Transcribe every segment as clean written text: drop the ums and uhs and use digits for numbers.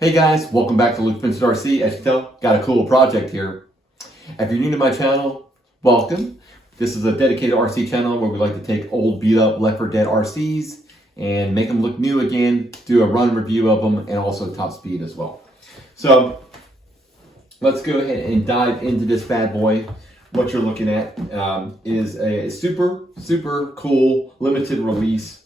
Hey guys, welcome back to Luke Vincent RC. As you tell, got a cool project here. If you're new to my channel, welcome. This is a dedicated RC channel where we like to take old beat up left for dead RCs and make them look new again, do a run review of them, and also top speed as well. So let's go ahead and dive into this bad boy. What you're looking at is a super cool limited release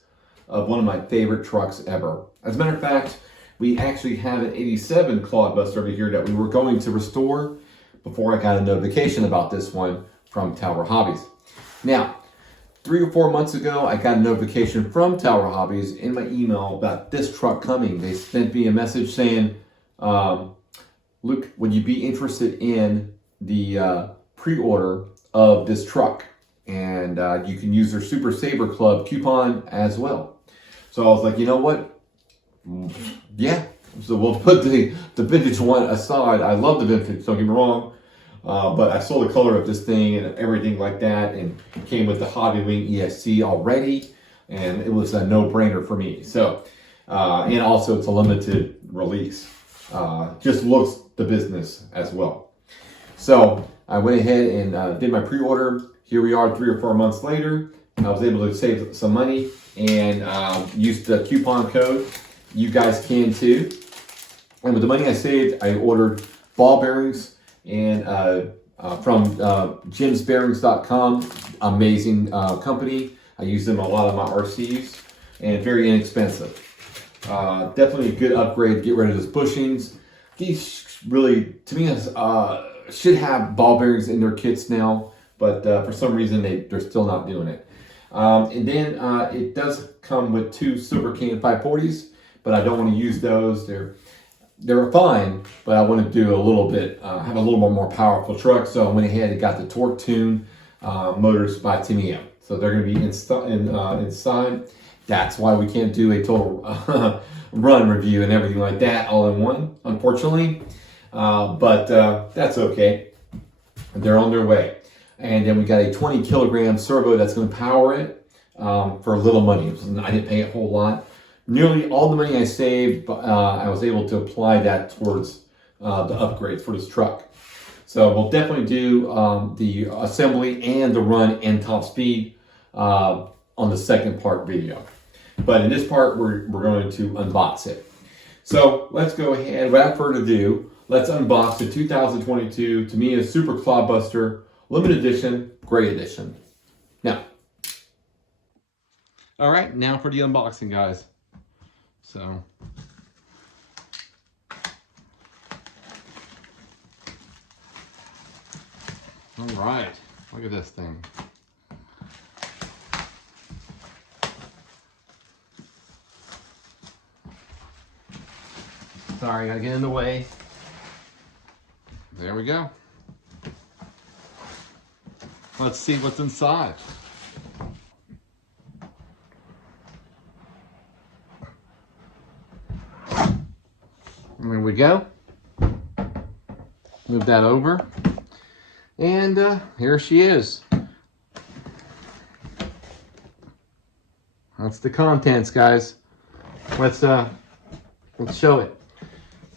of one of my favorite trucks ever. As a matter of fact, we actually have an 87 ClodBuster over here that we were going to restore before I got a notification about this one from Tower Hobbies. Now, 3 or 4 months ago, I got a notification from Tower Hobbies in my email about this truck coming. They sent me a message saying, Luke, would you be interested in the pre-order of this truck? And you can use their Super Saver Club coupon as well. So I was like, you know what? Yeah, so we'll put the vintage one aside. I love the vintage, don't get me wrong, but I saw the color of this thing and everything like that, and it came with the Hobby Wing ESC already, and it was a no-brainer for me. So, and also it's a limited release. Just looks the business as well. So I went ahead and did my pre-order. Here we are 3 or 4 months later. I was able to save some money and use the coupon code. You guys can too. And with the money I saved, I ordered ball bearings and from jimsbearings.com. Amazing company. I use them in a lot of my RCs and very inexpensive. Definitely a good upgrade to get rid of those bushings. These really, to me, should have ball bearings in their kits now, but for some reason they're still not doing it. And then it does come with 2 Silver King 540s. But I don't want to use those. They're fine, but I want to do a little bit, have a little more powerful truck. So I went ahead and got the Torque Tune motors by Tamiya. So they're going to be inside. That's why we can't do a total run review and everything like that all in one, unfortunately. But that's okay. They're on their way. And then we got a 20 kilogram servo that's going to power it for little money. I didn't pay a whole lot. Nearly all the money I saved, I was able to apply that towards the upgrades for this truck. So we'll definitely do the assembly and the run and top speed on the second part video. But in this part, we're going to unbox it. So let's go ahead, without further ado, let's unbox the 2022 Tamiya Super ClodBuster Limited Edition, Gray Edition. Now, all right, now for the unboxing, guys. So, all right, look at this thing. Sorry, gotta get in the way. There we go. Let's see what's inside. There we go. Move that over. And here she is. That's the contents, guys. Let's show it.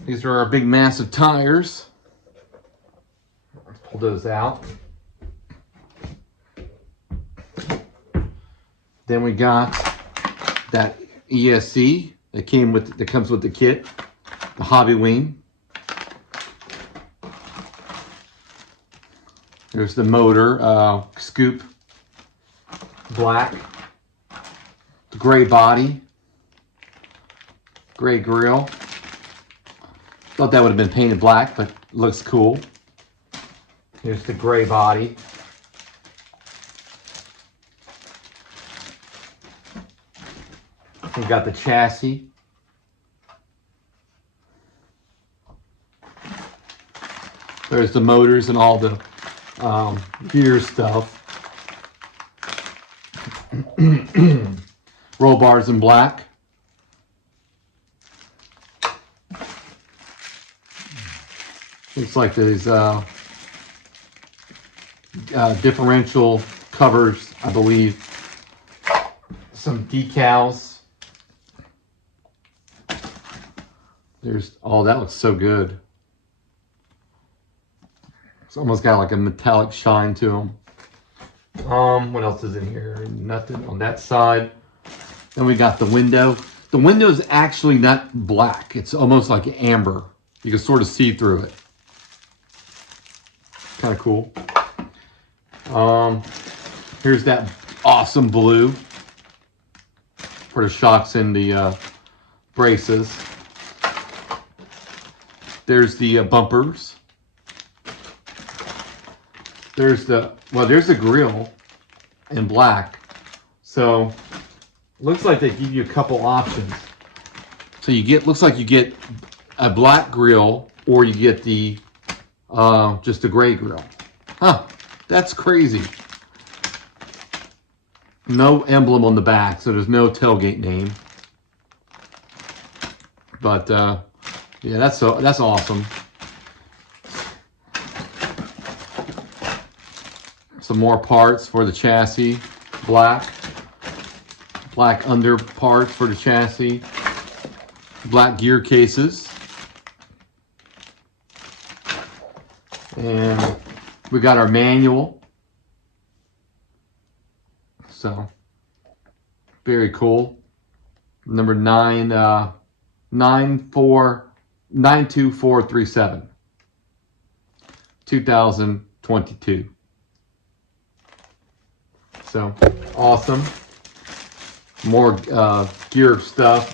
These are our big massive tires. Let's pull those out. Then we got that ESC that comes with the kit. The Hobby Wing. There's the motor, scoop, black, the gray body, gray grill. Thought that would have been painted black, but looks cool. Here's the gray body. We've got the chassis. There's the motors and all the gear stuff. Roll bars in black. Looks like these differential covers, I believe. Some decals. There's, oh, that looks so good. It's almost got like a metallic shine to them. What else is in here? Nothing on that side. Then we got the window. The window is actually not black. It's almost like amber. You can sort of see through it. Kind of cool. Here's that awesome blue for the shocks and the braces. There's the bumpers. There's the, well, there's the grill in black. So looks like they give you a couple options. So you get, looks like you get a black grill, or you get the just a gray grill. Huh, that's crazy. No emblem on the back, so there's no tailgate name. But yeah, that's awesome. Some more parts for the chassis. Black under parts for the chassis. Black gear cases. And we got our manual. So very cool. Number 92437. 2022. So awesome. More gear stuff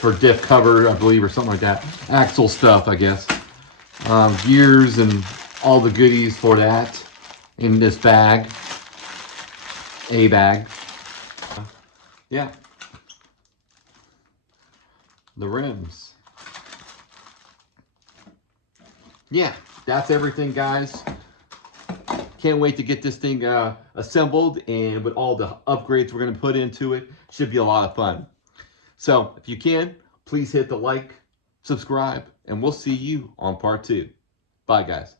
for diff cover, I believe, or something like that. Axle stuff, I guess. Gears and all the goodies for that in this bag. A bag. Yeah. The rims. Yeah, that's everything, guys. Can't wait to get this thing assembled, and with all the upgrades we're going to put into it, should be a lot of fun. So if you can, please hit the like, subscribe, and we'll see you on part 2. Bye, guys.